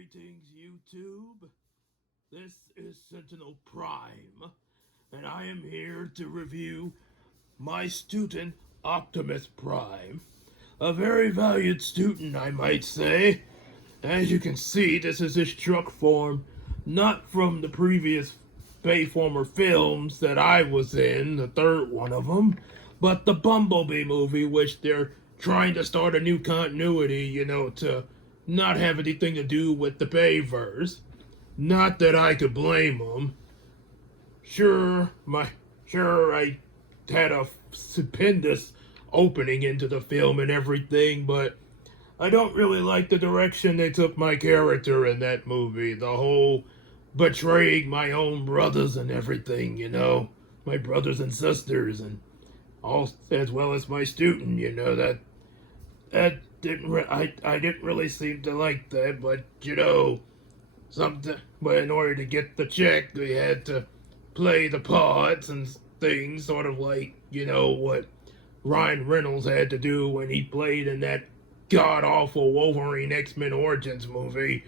Greetings, YouTube. This is Sentinel Prime, and I am here to review my student, Optimus Prime. A very valued student, I might say. As you can see, this is his truck form, not from the previous Bayformer films that I was in, the third one of them, but the Bumblebee movie, which they're trying to start a new continuity, to not have anything to do with the Bayverse. Not that I could blame them. Sure, I had a stupendous opening into the film and everything, but I don't really like the direction they took my character in that movie. The whole betraying my own brothers and everything, my brothers and sisters, and all as well as my student, that I didn't really seem to like that, but but in order to get the check, we had to play the parts and things, sort of like, what Ryan Reynolds had to do when he played in that god-awful Wolverine X-Men Origins movie.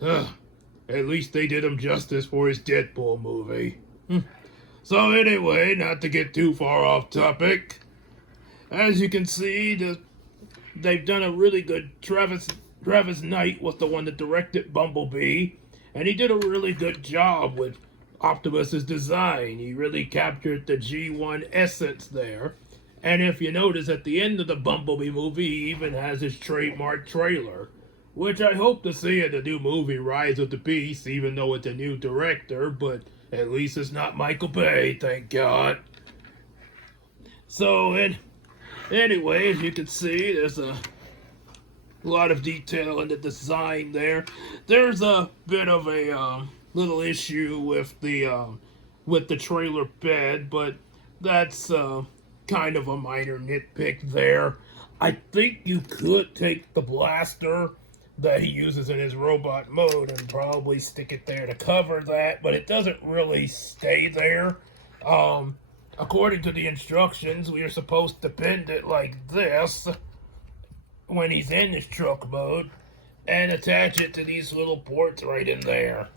At least they did him justice for his Deadpool movie. So anyway, not to get too far off topic, as you can see, they've done a really good. Travis Knight was the one that directed Bumblebee, and he did a really good job with Optimus's design. He really captured the G1 essence there. And if you notice, at the end of the Bumblebee movie, he even has his trademark trailer, which I hope to see in the new movie Rise of the Beast, even though it's a new director, but at least it's not Michael Bay, thank God. So, anyway, as you can see, there's a lot of detail in the design there. There's a bit of a little issue with the trailer bed, but that's kind of a minor nitpick there. I think you could take the blaster that he uses in his robot mode and probably stick it there to cover that, but it doesn't really stay there. According to the instructions, we are supposed to bend it like this when he's in his truck mode and attach it to these little ports right in there.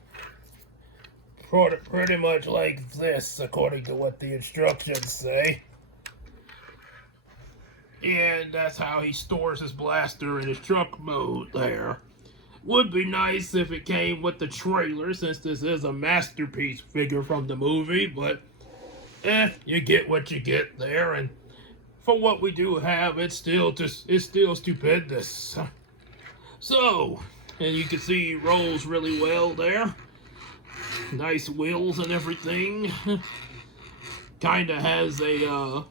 Pretty much like this, according to what the instructions say. And that's how he stores his blaster in his truck mode there. Would be nice if it came with the trailer, since this is a masterpiece figure from the movie, but you get what you get there, and for what we do have, it's still stupendous. So, and you can see he rolls really well there. Nice wheels and everything. Kinda has a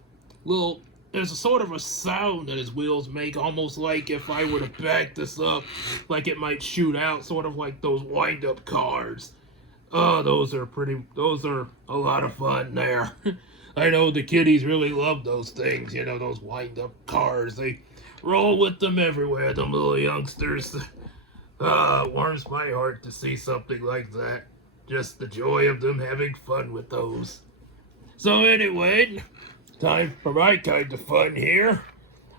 there's a sort of a sound that his wheels make, almost like if I were to back this up, like it might shoot out, sort of like those wind-up cars. Those are a lot of fun there. I know the kiddies really love those things, those wind-up cars. They roll with them everywhere, them little youngsters. It warms my heart to see something like that. Just the joy of them having fun with those. So anyway, time for my kind of fun here.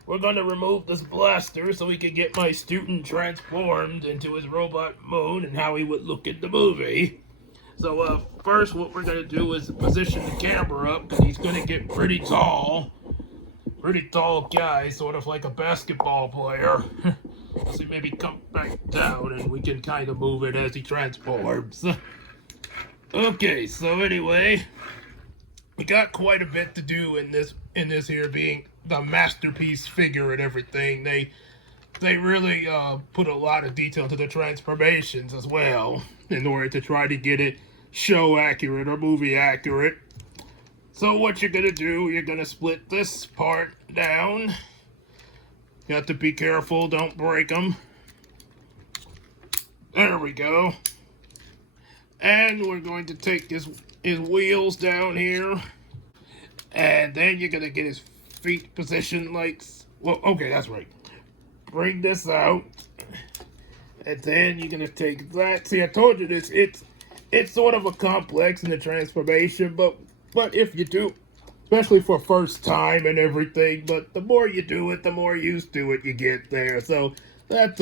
We're going to remove this blaster so we can get my student transformed into his robot mode and how he would look in the movie. So first what we're going to do is position the camera up, because he's going to get pretty tall. Pretty tall guy, sort of like a basketball player. So maybe come back down and we can kind of move it as he transforms. Okay, so anyway, we got quite a bit to do in this here being the masterpiece figure and everything. They really put a lot of detail to the transformations as well in order to try to get it show accurate or movie accurate. So what you're gonna do, you're gonna split this part down. You have to be careful, don't break them. There we go. And we're going to take his wheels down here, and then you're gonna get his feet positioned like, well, okay, that's right. Bring this out, and then you're gonna take that. See, I told you this. It's sort of a complex in the transformation, but if you do, especially for first time and everything, but the more you do it, the more used to it you get there. So that's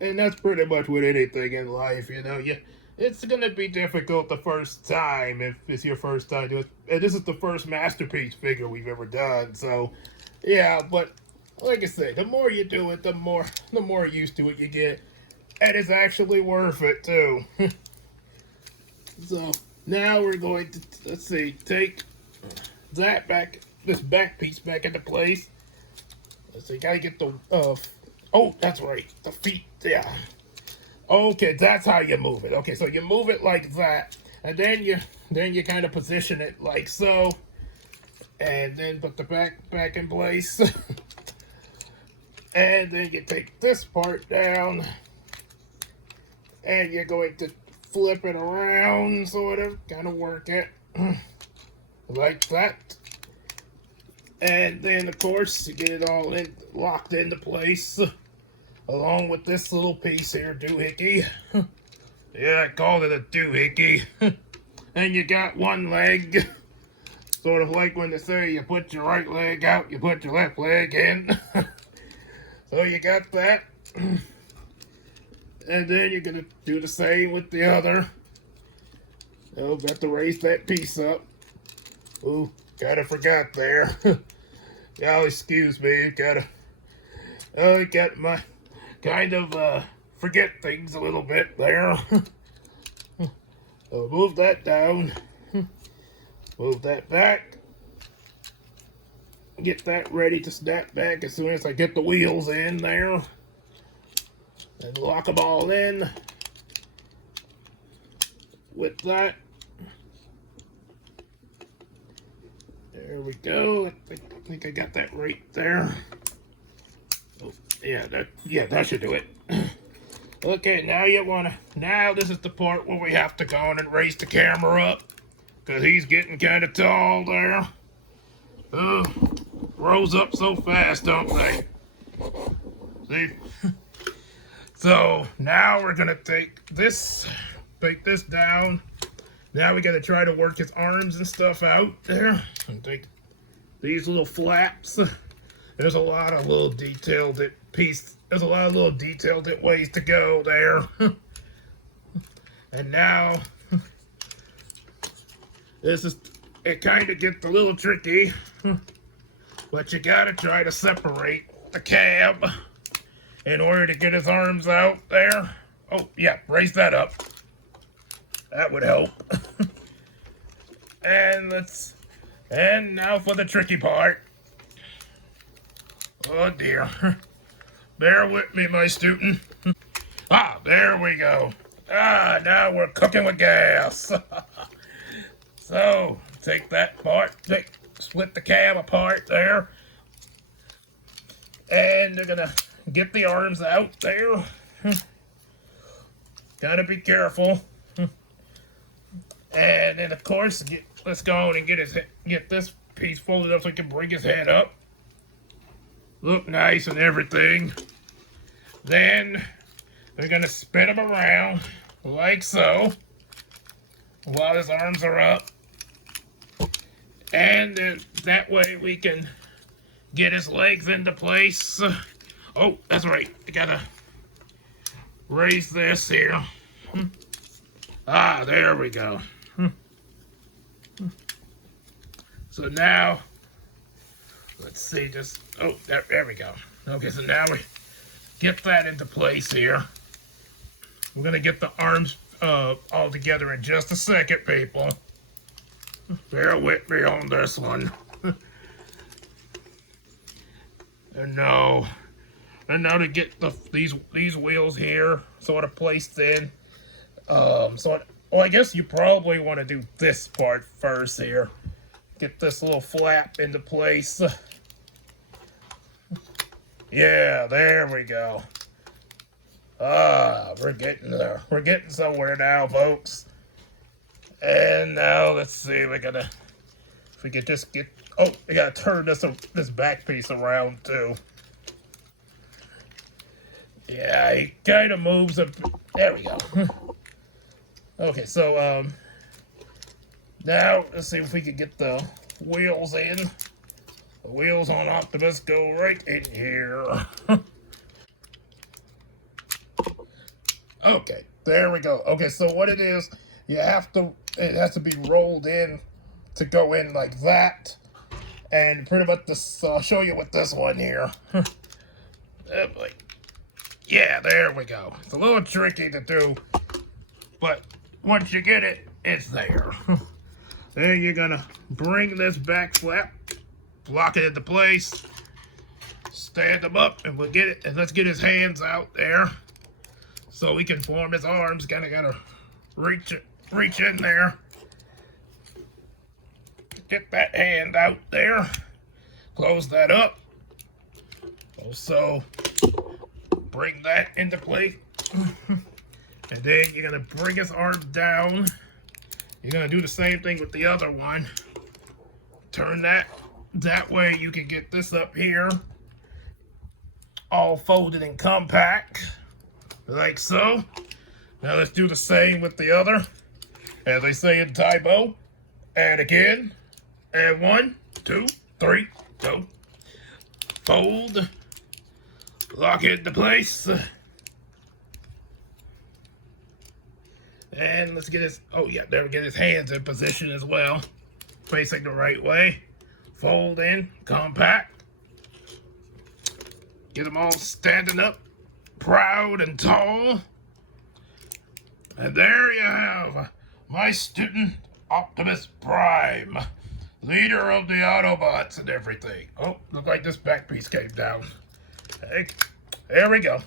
And that's pretty much with anything in life, you know. It's gonna be difficult the first time if it's your first time doing it. And this is the first masterpiece figure we've ever done, so yeah. But like I said, the more you do it, the more used to it you get, and it's actually worth it too. So now we're going to take this back piece back into place. Let's see, gotta get the oh, that's right, the feet. Yeah. Okay, that's how you move it. Okay, so you move it like that, and then you kind of position it like so, and then put the back in place, and then you take this part down, and you're going to flip it around, sort of, kind of work it like that, and then of course you get it all locked into place. Along with this little piece here, doohickey. Yeah, I called it a doohickey. And you got one leg. Sort of like when they say you put your right leg out, you put your left leg in. So you got that. And then you're going to do the same with the other. Oh, got to raise that piece up. Ooh, kinda forgot there. Y'all excuse me, I got my... kind of forget things a little bit there. Move that down. Move that back. Get that ready to snap back as soon as I get the wheels in there. And lock them all in. With that. There we go. I think I got that right there. Oh, yeah, that should do it. Okay, now this is the part where we have to go on and raise the camera up. Because he's getting kind of tall there. Rose up so fast, don't they? See? So, now we're going to take this down. Now we got to try to work his arms and stuff out there. And take these little flaps. There's a lot of little detailed ways to go there. And now, it kind of gets a little tricky, but you gotta try to separate the cab in order to get his arms out there. Oh, yeah, raise that up. That would help. And now for the tricky part. Oh dear. Bear with me, my student. There we go. Now we're cooking with gas. So, take that part, split the cab apart there. And they're gonna get the arms out there. Gotta be careful. And then of course, let's go on and get this piece folded up so we can bring his head up. Look nice and everything. Then they're gonna spin him around like so while his arms are up. And then that way we can get his legs into place. Oh, that's right. You gotta raise this here. There we go. So now, let's see, there we go. Okay, so now we get that into place here. We're gonna get the arms all together in just a second, people. Bear with me on this one. And now to get these wheels here sort of placed in. I guess you probably want to do this part first here. Get this little flap into place. Yeah, there we go. We're getting there. We're getting somewhere now, folks. And now let's see. If we could just get. Oh, we gotta turn this back piece around too. Yeah, he kind of moves up. There we go. Okay, so now let's see if we can get the wheels in. The wheels on Optimus go right in here. Okay, there we go. Okay, so what it is, it has to be rolled in to go in like that. And pretty much this, I'll show you with this one here. Yeah, there we go. It's a little tricky to do, but once you get it, it's there. Then you're gonna bring this back flap, lock it into place, stand him up, and we'll get it. And let's get his hands out there, so we can form his arms. Gotta reach in there. Get that hand out there. Close that up. Also, bring that into place. And then you're gonna bring his arm down. You're gonna do the same thing with the other one. Turn that way you can get this up here, all folded and compact, like so. Now let's do the same with the other, as they say in Taibo. And again, and 1, 2, 3, go. Fold, lock it into place. And let's get his, oh yeah, there we get his hands in position as well. Facing the right way. Fold in, compact. Get them all standing up, proud and tall. And there you have my student, Optimus Prime. Leader of the Autobots and everything. Oh, look like this back piece came down. Hey, there we go.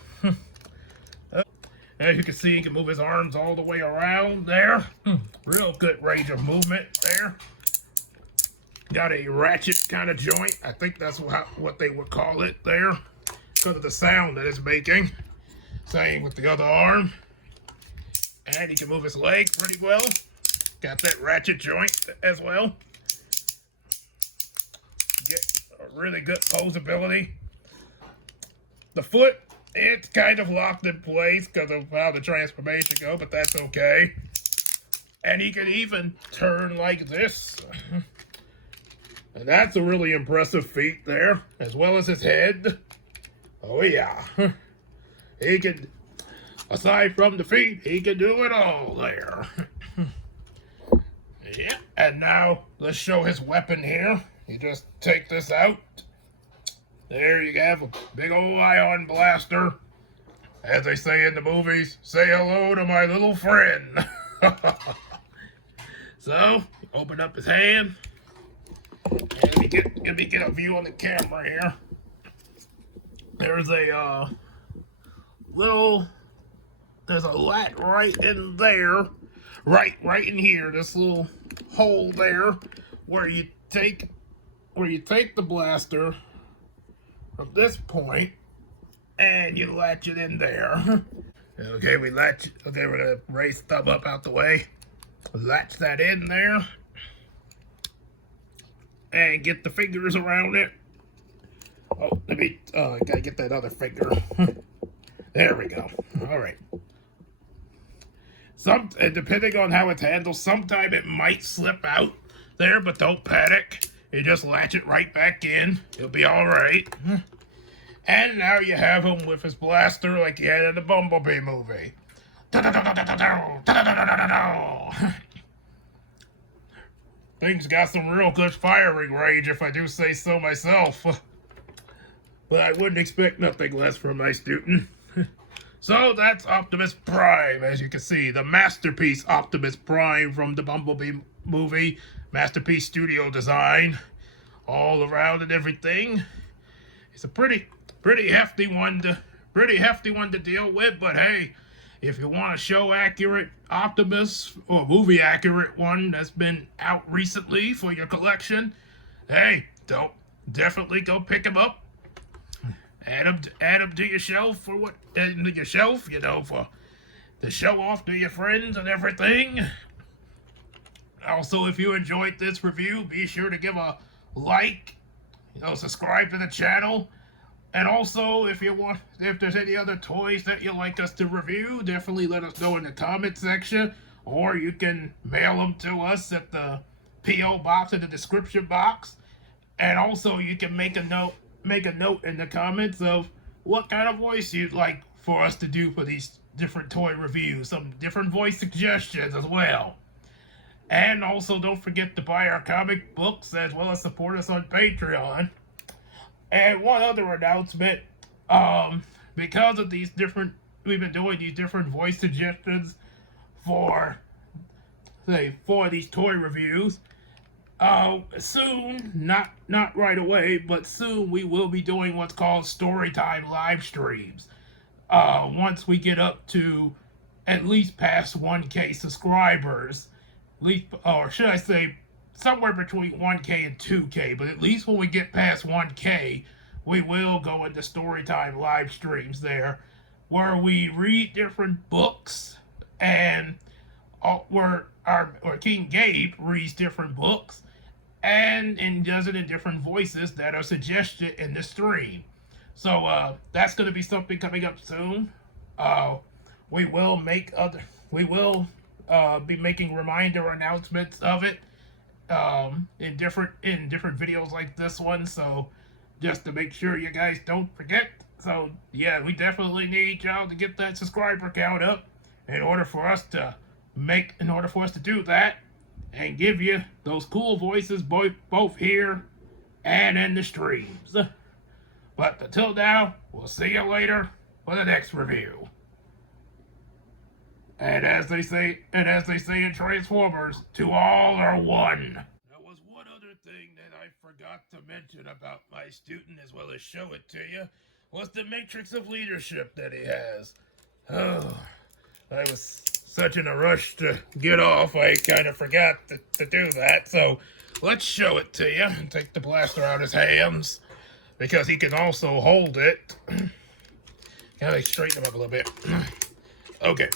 As you can see, he can move his arms all the way around there. Real good range of movement there. Got a ratchet kind of joint. I think that's what they would call it there, because of the sound that it's making. Same with the other arm. And he can move his leg pretty well. Got that ratchet joint as well. Get a really good posability. The foot, it's kind of locked in place because of how the transformation goes, but that's okay. And he can even turn like this. And that's a really impressive feat there, as well as his head. Oh yeah. He can, aside from the feet, he can do it all there. Yeah, and now let's show his weapon here. You just take this out. There you have a big old ion blaster. As they say in the movies, say hello to my little friend. So, open up his hand. And let me get a view on the camera here. There's a there's a lat right in there. Right in here, this little hole there, where you take the blaster from this point and you latch it in there. Okay, we're gonna raise thumb up out the way. Latch that in there. And get the fingers around it. Oh, gotta get that other finger. There we go. Alright. Depending on how it's handled, sometime it might slip out there, but don't panic. You just latch it right back in. It'll be alright. And now you have him with his blaster like he had in the Bumblebee movie. Thing's got some real good firing range, if I do say so myself. But I wouldn't expect nothing less from my student. So that's Optimus Prime, as you can see. The masterpiece Optimus Prime from the Bumblebee movie. Masterpiece studio design. All around and everything. It's a pretty hefty one to deal with, but hey, if you want a show accurate Optimus or movie accurate one that's been out recently for your collection, hey, definitely go pick him up. Add them to your shelf for the show off to your friends and everything. Also, if you enjoyed this review, be sure to give a like, subscribe to the channel. And also, if there's any other toys that you'd like us to review, definitely let us know in the comment section. Or you can mail them to us at the P.O. box in the description box. And also, you can make a note in the comments of what kind of voice you'd like for us to do for these different toy reviews, some different voice suggestions as well. And also don't forget to buy our comic books as well as support us on Patreon. And one other announcement, because of we've been doing these different voice suggestions for these toy reviews. Soon, not right away, but soon we will be doing what's called Storytime live streams. Once we get up to at least past 1K subscribers, or should I say, somewhere between 1K and 2K, but at least when we get past 1K, we will go into Storytime live streams there, where we read different books, and where King Gabe reads different books, and does it in different voices that are suggested in the stream. So that's going to be something coming up soon. We will be making reminder announcements of it in different videos like this one. So just to make sure you guys don't forget. So yeah, we definitely need y'all to get that subscriber count up in order for us to do that and give you those cool voices both here and in the streams. But until now, we'll see you later for the next review. And as they say in Transformers, to all are one. There was one other thing that I forgot to mention about my student, as well as show it to you, was the matrix of leadership that he has. Oh, I was such in a rush to get off, I kind of forgot to do that. So let's show it to you and take the blaster out of his hands, because he can also hold it. Kind of straighten him up a little bit. Okay,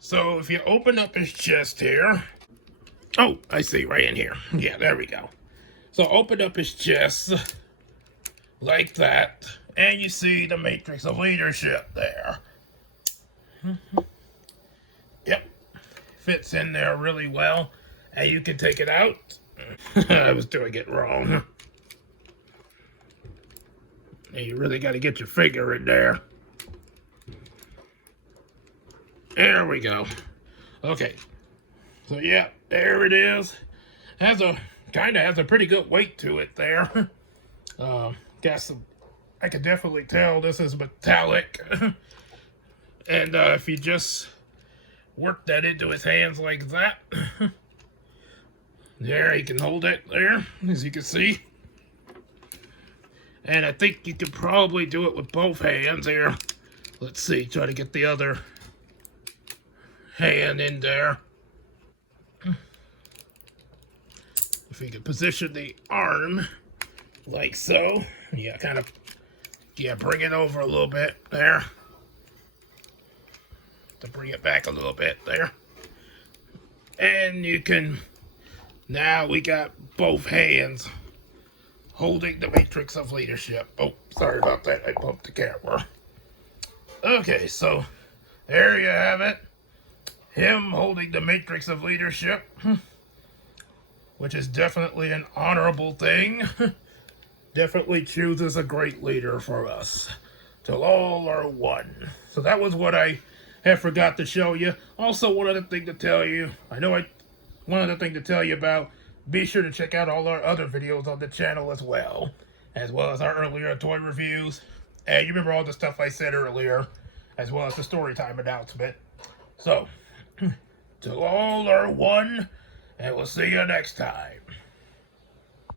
so if you open up his chest here. Oh, I see, right in here. Yeah, there we go. So open up his chest like that, and you see the matrix of leadership there. Yep, fits in there really well, and you can take it out. I was doing it wrong. And you really got to get your finger in there. There we go. Okay, so yeah, there it is. Kind of has a pretty good weight to it there. I can definitely tell this is metallic. And if you just work that into his hands like that, there, he can hold it there, as you can see. And I think you could probably do it with both hands here. Let's see, try to get the other hand in there. If you could position the arm like so. Yeah, bring it over a little bit there. To bring it back a little bit there. And you can, now we got both hands holding the matrix of leadership. Oh, sorry about that, I bumped the camera. Okay, so there you have it. Him holding the matrix of leadership, which is definitely an honorable thing. Definitely chooses a great leader for us. Till all are one. So that was what I had forgot to show you. Also, one other thing to tell you. One other thing to tell you about. Be sure to check out all our other videos on the channel as well as our earlier toy reviews. And you remember all the stuff I said earlier, as well as the Storytime announcement. So, till all are one, and we'll see you next time.